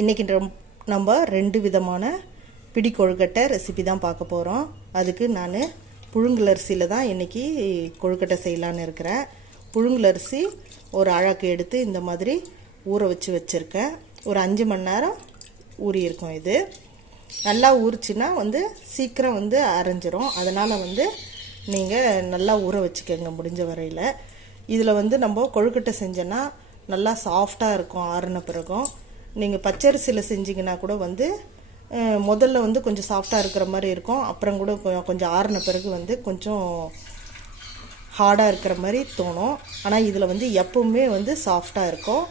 இன்றைக்கி நம்ம 2 விதமான பிடி கொழுக்கட்டை ரெசிபி தான் பார்க்க போகிறோம். அதுக்கு நான் புழுங்கலரிசியில் தான் இன்றைக்கி கொழுக்கட்டை செய்யலான்னு இருக்கிறேன். புழுங்கலரிசி ஒரு அழகு எடுத்து இந்த மாதிரி ஊற வச்சுருக்கேன். ஒரு 5 மணி நேரம் ஊறியிருக்கும். இது நல்லா ஊறிச்சின்னா சீக்கிரம் அரைஞ்சிரும். அதனால் நீங்கள் நல்லா ஊற வச்சுக்கோங்க முடிஞ்ச வரையில். இதில் நம்ம கொழுக்கட்டை செஞ்சோன்னா நல்லா சாஃப்டாக இருக்கும். ஆறின பிறகும் நீங்கள் பச்சரிசியில் செஞ்சிங்கன்னா கூட முதல்ல கொஞ்சம் சாஃப்டாக இருக்கிற மாதிரி இருக்கும். அப்புறம் கூட கொஞ்சம் ஆறின பிறகு கொஞ்சம் ஹார்டாக இருக்கிற மாதிரி தோணும். ஆனால் இதில் எப்பவுமே சாஃப்டாக இருக்கும்.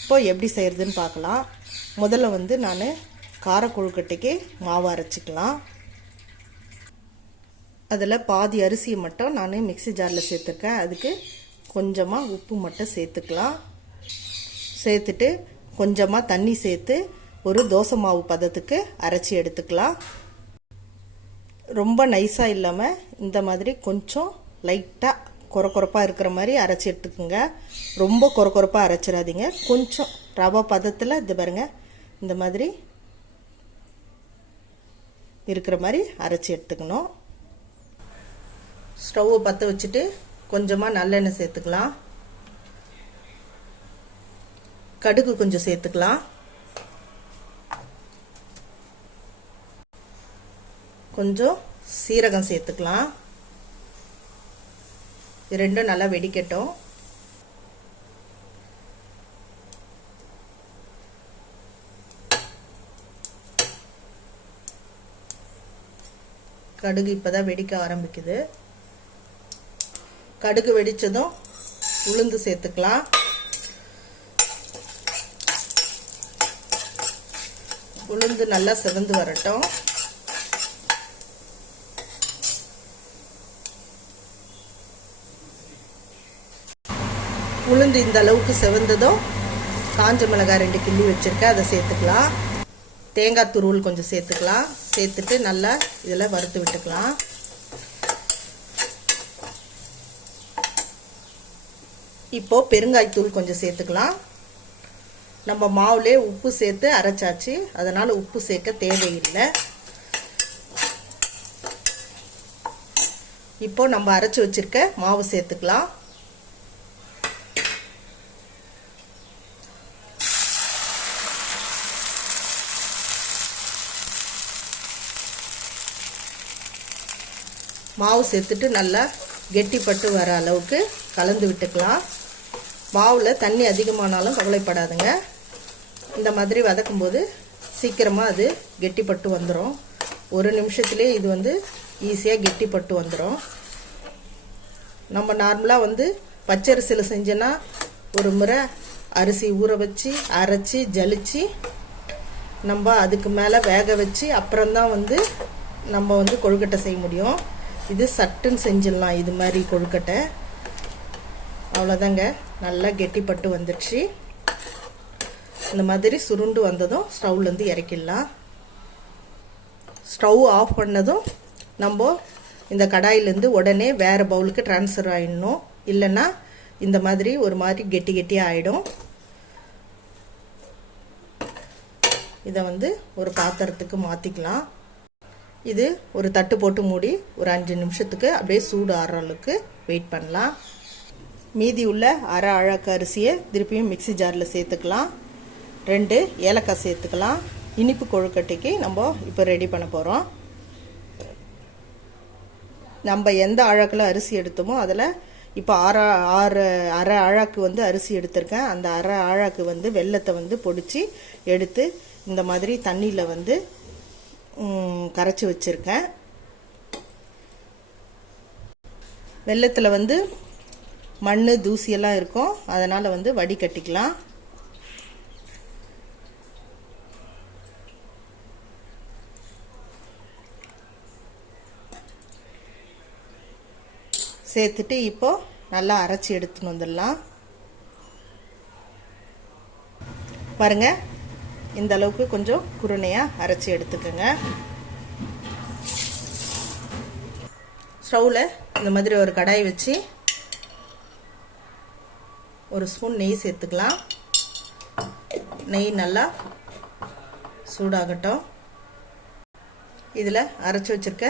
இப்போ எப்படி செய்கிறதுன்னு பார்க்கலாம். முதல்ல நான் கார கொழுக்கட்டைக்கு மாவு அரைச்சிக்கலாம். அதில் பாதி அரிசியை மட்டும் நான் மிக்ஸி ஜாரில் சேர்த்துருக்கேன். அதுக்கு கொஞ்சமாக உப்பு மட்டும் சேர்த்துக்கலாம். சேர்த்துட்டு கொஞ்சமாக தண்ணி சேர்த்து ஒரு தோசை மாவு பதத்துக்கு அரைச்சி எடுத்துக்கலாம். ரொம்ப நைஸாக இல்லாமல் இந்த மாதிரி கொஞ்சம் லைட்டாக கொரப்பாக இருக்கிற மாதிரி அரைச்சி எடுத்துக்கோங்க. ரொம்ப கொரப்பாக அரைச்சிடாதீங்க. கொஞ்சம் ரவை பதத்தில் இது பாருங்கள், இந்த மாதிரி இருக்கிற மாதிரி அரைச்சி எடுத்துக்கணும். ஸ்டவ்வை பற்ற வச்சுட்டு கொஞ்சமாக நல்லெண்ணெய் சேர்த்துக்கலாம். கடுகு கொஞ்சம் சேர்த்துக்கலாம். கொஞ்சம் சீரகம் சேர்த்துக்கலாம். இது ரெண்டும் நல்லா வெடிக்கட்டும். கடுகு இப்போதான் வெடிக்க ஆரம்பிக்குது. கடுகு வெடிச்சதும் உளுந்து சேர்த்துக்கலாம். உளுந்து நல்லா செவந்து வரட்டும். உளுந்து இந்த அளவுக்கு செவந்ததும் காஞ்ச மிளகாய் 2 கிள்ளி வச்சிருக்கேன், அதை சேர்த்துக்கலாம். தேங்காய் துருவல் கொஞ்சம் சேர்த்துக்கலாம். சேர்த்துட்டு நல்லா இதில் வறுத்து விட்டுக்கலாம். இப்போ பெருங்காயத்தூள் கொஞ்சம் சேர்த்துக்கலாம். நம்ம மாவுலே உப்பு சேர்த்து அரைச்சாச்சு, அதனால உப்பு சேர்க்க தேவையில்லை. இப்போ நம்ம அரைச்சி வச்சிருக்க மாவு சேர்த்துக்கலாம். மாவு சேர்த்துட்டு நல்லா கெட்டிப்பட்டு வர அளவுக்கு கலந்து விட்டுக்கலாம். மாவில் தண்ணி அதிகமானாலும் கவலைப்படாதுங்க. இந்த மாதிரி வதக்கும்போது சீக்கிரமாக அது கெட்டிப்பட்டு வந்துடும். ஒரு நிமிஷத்துலேயே இது ஈஸியாக கெட்டிப்பட்டு வந்துடும். நம்ம நார்மலாக பச்சரிசியில் செஞ்சோன்னா ஒரு முறை அரிசி ஊற வச்சு அரைச்சி ஜலிச்சு நம்ம அதுக்கு மேலே வேக வச்சு அப்புறம்தான் நம்ம கொழுக்கட்டை செய்ய முடியும். இது சட்டுன்னு செஞ்சிடலாம். இது மாதிரி கொழுக்கட்டை அவ்வளோதாங்க. நல்லா கெட்டிப்பட்டு வந்துடுச்சு. இந்த மாதிரி சுருண்டு வந்ததும் ஸ்டவ்லேருந்து இறக்கிடலாம். ஸ்டவ் ஆஃப் பண்ணதும் நம்ம இந்த கடாயிலேருந்து உடனே வேறு பவுலுக்கு ட்ரான்ஸ்ஃபர் ஆகிடணும். இல்லைன்னா இந்த மாதிரி ஒரு மாதிரி கெட்டியாக ஆகிடும். இதை ஒரு பாத்திரத்துக்கு மாற்றிக்கலாம். இது ஒரு தட்டு போட்டு மூடி ஒரு 5 நிமிஷத்துக்கு அப்படியே சூடு ஆறுற அளவுக்கு வெயிட் பண்ணலாம். மீதி உள்ள அரை அழகு அரிசியை திருப்பியும் மிக்ஸி ஜாரில் சேர்த்துக்கலாம். 2 ஏலக்காய் சேர்த்துக்கலாம். இனிப்பு கொழுக்கட்டைக்கு நம்ம இப்போ ரெடி பண்ண போகிறோம். நம்ம எந்த அழகில் அரிசி எடுத்தோமோ அதில் இப்போ அரை அழகு அரிசி எடுத்திருக்கேன். அந்த அரை அழகு வெல்லத்தை பொடிச்சு எடுத்து இந்த மாதிரி தண்ணியில் கரைச்சி வச்சுருக்கேன். வெல்லத்தில் மண் தூசியெல்லாம் இருக்கும், அதனால் வடிகட்டிக்கலாம். சேர்த்துட்டு இப்போ நல்லா அரைச்சி எடுத்துன்னு வந்துடலாம். பாருங்க, இந்த அளவுக்கு கொஞ்சம் குருணையாக அரைச்சி எடுத்துக்கோங்க. ஸ்டவ்வில் இந்த மாதிரி ஒரு கடாய் வச்சு ஒரு ஸ்பூன் நெய் சேர்த்துக்கலாம். நெய் நல்லா சூடாகட்டும். இதில் அரைச்சி வச்சுருக்க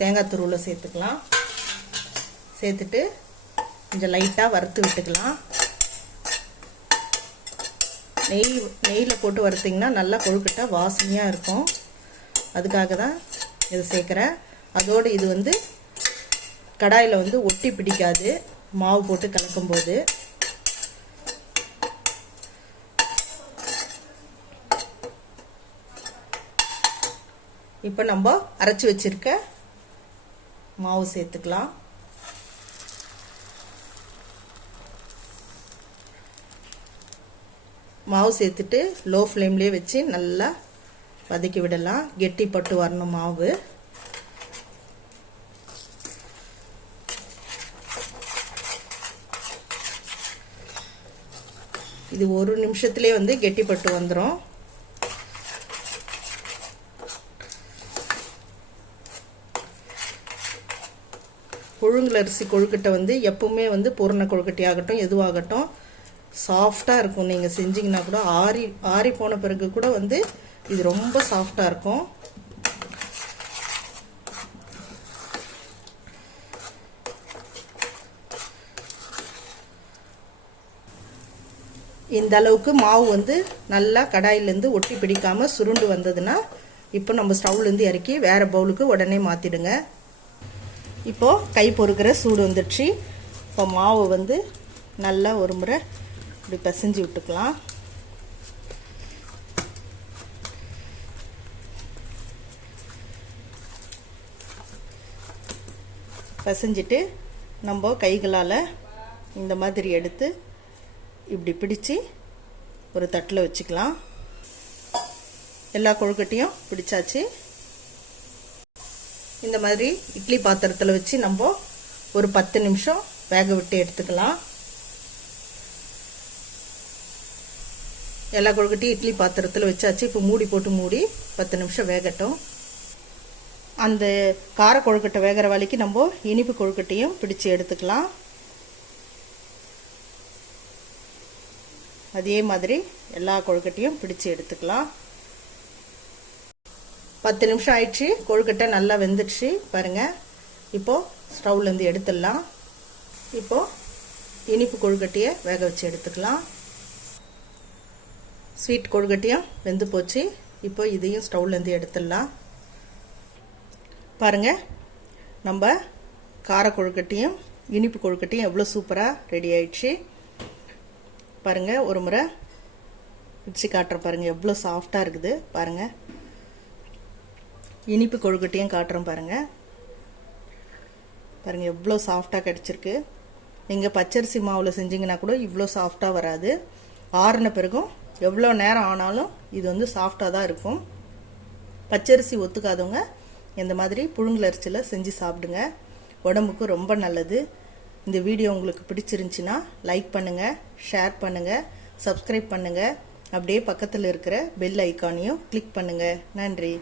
தேங்காய் துருவில் சேர்த்துக்கலாம். சேர்த்துட்டு கொஞ்சம் லைட்டாக வறுத்து விட்டுக்கலாம். நெய்யில் போட்டு வறுத்திங்கன்னா நல்லா கொழுக்கட்டை வாசனையாக இருக்கும். அதுக்காக தான் இது சேர்க்குறேன். அதோடு இது கடாயில் ஒட்டி பிடிக்காது மாவு போட்டு கலக்கும்போது. இப்போ நம்ம அரைச்சி வச்சிருக்க மாவு சேர்த்துக்கலாம். மாவு சேர்த்துட்டு லோ ஃப்ளேம்லேயே வச்சு நல்லா வதக்கி விடலாம். கெட்டி பட்டு வரணும் மாவு. இது ஒரு நிமிஷத்துலேயே கெட்டி பட்டு வந்துடும். புழுங்கலரிசி கொழுக்கட்டை எப்பவுமே பூரண கொழுக்கட்டையாகட்டும் எதுவாகட்டும் சாஃப்டாக இருக்கும். நீங்கள் செஞ்சிங்கன்னா கூட ஆறி போன பிறகு கூட இது ரொம்ப சாஃப்டாக இருக்கும். இந்த அளவுக்கு மாவு நல்லா கடாயிலேருந்து ஒட்டி பிடிக்காமல் சுருண்டு வந்ததுன்னா இப்போ நம்ம ஸ்டவ்லேருந்து இறக்கி வேறு பவுலுக்கு உடனே மாற்றிடுங்க. இப்போது கை பொறுக்கிற சூடு வந்துடுச்சு. இப்போ மாவு நல்லா ஒரு முறை இப்படி பிசைஞ்சு விட்டுக்கலாம். பிசைஞ்சிட்டு நம்ம கைகளால் இந்த மாதிரி எடுத்து இப்படி பிடிச்சி ஒரு தட்டில் வச்சுக்கலாம். எல்லா கொழுக்கட்டையும் பிடிச்சாச்சு. இந்த மாதிரி இட்லி பாத்திரத்தில் வச்சு நம்ம ஒரு 10 நிமிஷம் வேக விட்டு எடுத்துக்கலாம். எல்லா கொழுக்கட்டையும் இட்லி பாத்திரத்தில் வச்சாச்சு. இப்போ மூடி போட்டு மூடி 10 நிமிஷம் வேகட்டும். அந்த கார கொழுக்கட்டை வேகிற வரைக்கும் நம்ம இனிப்பு கொழுக்கட்டையும் பிடிச்சி எடுத்துக்கலாம். அதே மாதிரி எல்லா கொழுக்கட்டையும் பிடிச்சி எடுத்துக்கலாம். 10 நிமிஷம் ஆயிடுச்சு. கொழுக்கட்டை நல்லா வெந்துடுச்சு பாருங்கள். இப்போது ஸ்டவ்லேருந்து எடுத்துடலாம். இப்போது இனிப்பு கொழுக்கட்டையை வேக வச்சு எடுத்துக்கலாம். ஸ்வீட் கொழுக்கட்டையும் வெந்து போச்சு. இப்போ இதையும் ஸ்டவ்லேருந்து எடுத்துடலாம். பாருங்கள், நம்ம கார கொழுக்கட்டையும் இனிப்பு கொழுக்கட்டையும் எவ்வளோ சூப்பராக ரெடி ஆயிடுச்சு பாருங்கள். ஒரு முறை பிடிச்சி காட்டுறேன் பாருங்கள், எவ்வளோ சாஃப்டாக இருக்குது பாருங்கள். இனிப்பு கொழுக்கட்டையும் காட்டுறேன் பாருங்கள். பாருங்கள் எவ்வளோ சாஃப்டாக கிடச்சிருக்கு. நீங்கள் பச்சரிசி மாவில் செஞ்சிங்கன்னா கூட இவ்வளோ சாஃப்டாக வராது. ஆறின பிறகும் எவ்வளோ நேரம் ஆனாலும் இது சாஃப்டாக தான் இருக்கும். பச்சரிசி ஒத்துக்காதவங்க இந்த மாதிரி புழுங்கலரிசியில் செஞ்சு சாப்பிடுங்க. உடம்புக்கு ரொம்ப நல்லது. இந்த வீடியோ உங்களுக்கு பிடிச்சிருந்துச்சின்னா லைக் பண்ணுங்கள், ஷேர் பண்ணுங்கள், சப்ஸ்கிரைப் பண்ணுங்கள். அப்படியே பக்கத்தில் இருக்கிற பெல் ஐக்கானையும் கிளிக் பண்ணுங்கள். நன்றி.